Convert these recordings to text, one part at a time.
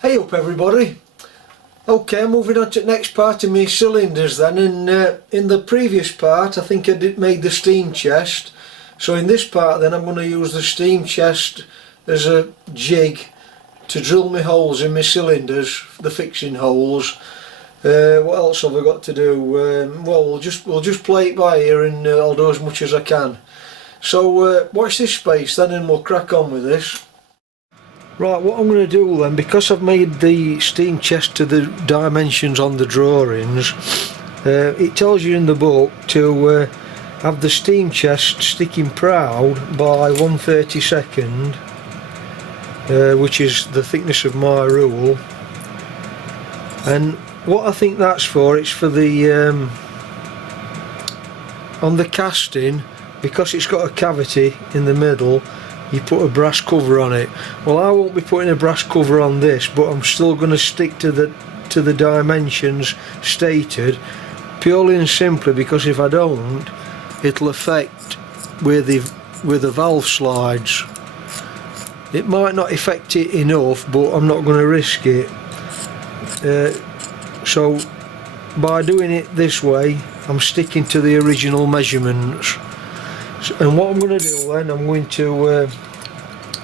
Hey up everybody. Okay, moving on to the next part of my cylinders then, and in the previous part I think I made the steam chest, so in this part then I'm going to use the steam chest as a jig to drill my holes in my cylinders, the fixing holes. What else have I got to do? Well, we'll just play it by ear, and I'll do as much as I can. So watch this space then and we'll crack on with this. Right, what I'm going to do then, because I've made the steam chest to the dimensions on the drawings, it tells you in the book to have the steam chest sticking proud by 1/32, which is the thickness of my rule. And what I think that's for, it's for the on the casting, because it's got a cavity in the middle, you put a brass cover on it. Well, I won't be putting a brass cover on this, but I'm still going to stick to the dimensions stated, purely and simply because if I don't, it'll affect where the valve slides. It might not affect it enough, but I'm not going to risk it. So by doing it this way, I'm sticking to the original measurements. And what I'm going to do then, I'm going to,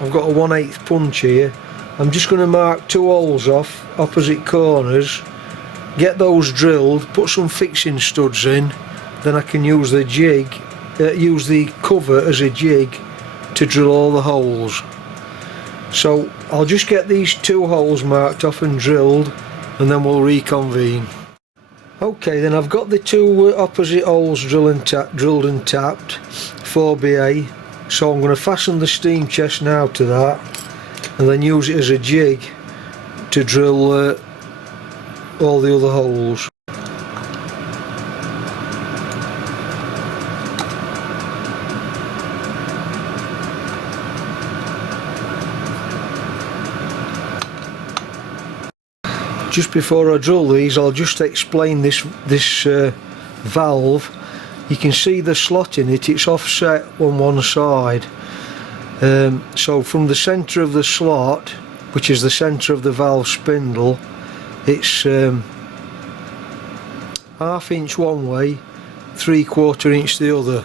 I've got a 1/8 punch here. I'm just going to mark 2 holes off opposite corners, get those drilled, put some fixing studs in, then I can use the jig, use the cover as a jig to drill all the holes. So I'll just get these 2 holes marked off and drilled, and then we'll reconvene. Okay, then I've got the 2 opposite holes drilled and tapped, 4BA, so I'm going to fasten the steam chest now to that and then use it as a jig to drill all the other holes. Just before I drill these, I'll just explain this valve. You can see the slot in it, it's offset on one side. So from the centre of the slot, which is the centre of the valve spindle, it's 1/2 inch one way, 3/4 inch the other.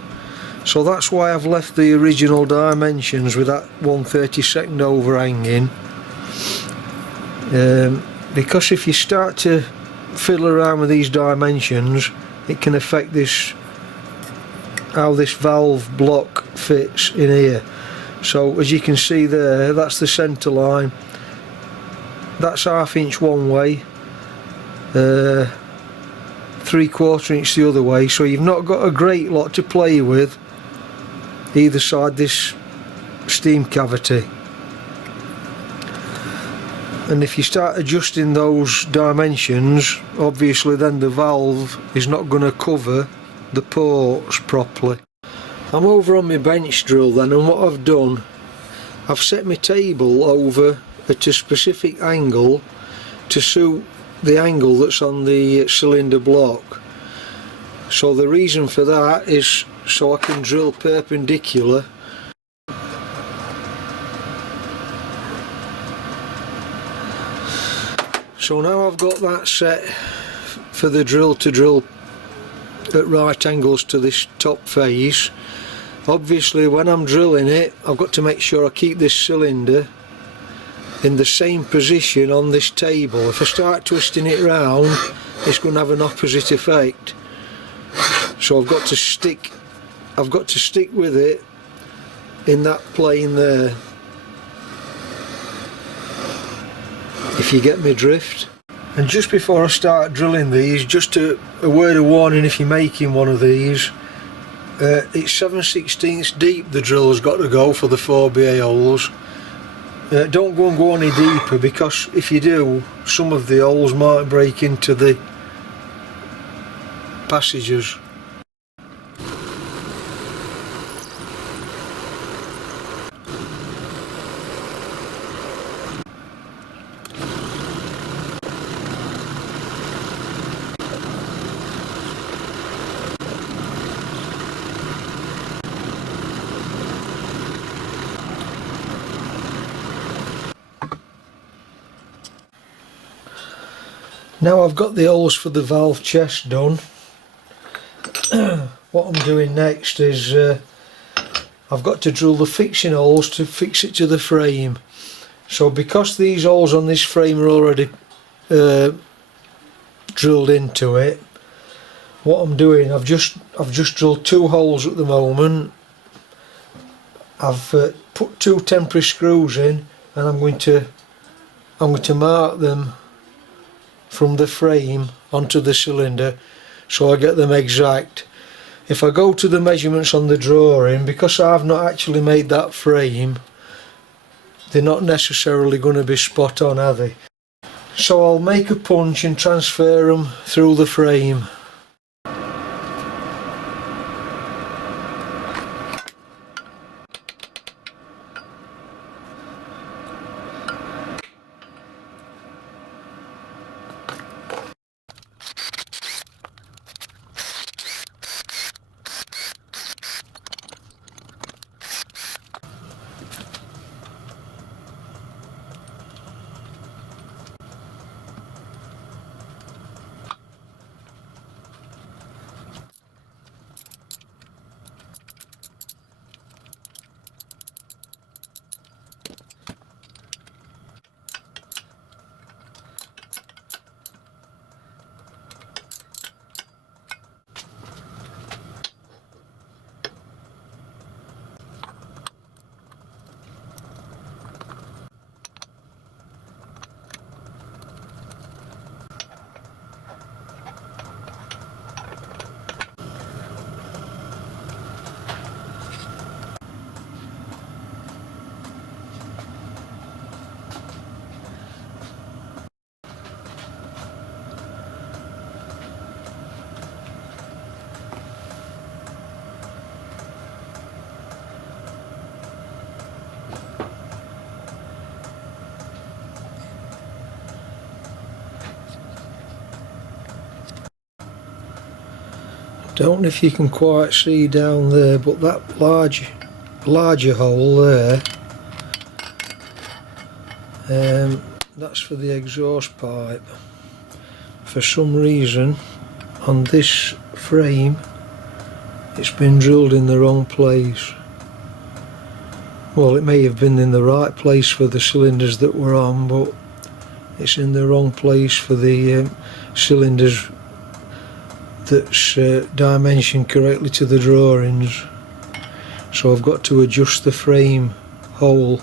So that's why I've left the original dimensions with that 1/32 overhanging. Because if you start to fiddle around with these dimensions, it can affect how this valve block fits in here. So as you can see there, that's the centre line, that's 1/2 inch one way, 3/4 inch the other way, so you've not got a great lot to play with either side this steam cavity. And if you start adjusting those dimensions, obviously then the valve is not going to cover the ports properly. I'm over on my bench drill then, and what I've done, I've set my table over at a specific angle to suit the angle that's on the cylinder block. So the reason for that is so I can drill perpendicular. So now I've got that set for the drill to drill at right angles to this top face. Obviously when I'm drilling it, I've got to make sure I keep this cylinder in the same position on this table. If I start twisting it round, it's going to have an opposite effect. So I've got to stick with it in that plane there, if you get me drift. And just before I start drilling these, just a word of warning, if you're making one of these, it's 7/16 deep the drill has got to go for the 4BA holes. Don't go any deeper, because if you do, some of the holes might break into the passages. Now I've got the holes for the valve chest done. What I'm doing next is I've got to drill the fixing holes to fix it to the frame. So because these holes on this frame are already drilled into it, what I'm doing, I've just drilled 2 holes at the moment. I've put 2 temporary screws in, and I'm going to mark them from the frame onto the cylinder so I get them exact. If I go to the measurements on the drawing, because I've not actually made that frame, they're not necessarily going to be spot on, are they? So I'll make a punch and transfer them through the frame. Don't know if you can quite see down there, but that larger hole there, that's for the exhaust pipe. For some reason on this frame it's been drilled in the wrong place. Well, it may have been in the right place for the cylinders that were on, but it's in the wrong place for the cylinders that's dimensioned correctly to the drawings. So I've got to adjust the frame hole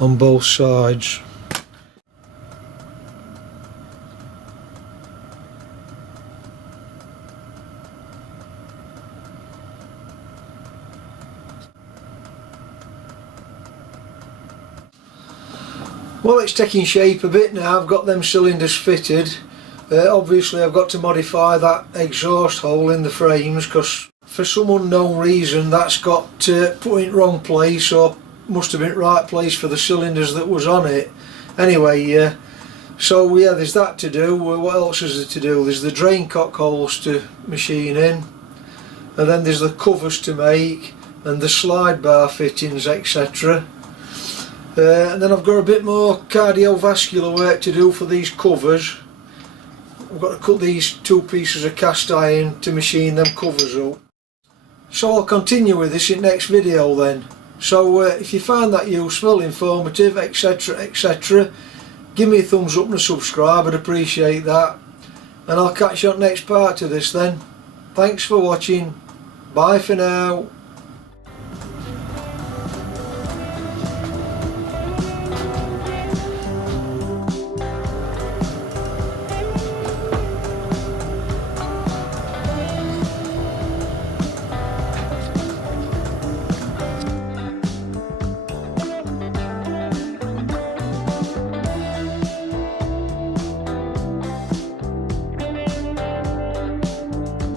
on both sides. Well, it's taking shape a bit now. I've got them cylinders fitted. Obviously I've got to modify that exhaust hole in the frames, because for some unknown reason that's got put in wrong place, or must have been right place for the cylinders that was on it. Anyway, so yeah, there's that to do. What else is there to do? There's the drain cock holes to machine in, and then there's the covers to make, and the slide bar fittings, etc. And then I've got a bit more cardiovascular work to do for these covers. I've got to cut these 2 pieces of cast iron to machine them covers up. So I'll continue with this in next video then. So if you find that useful, informative, etc, etc, give me a thumbs up and a subscribe, I'd appreciate that. And I'll catch you on the next part of this then. Thanks for watching. Bye for now.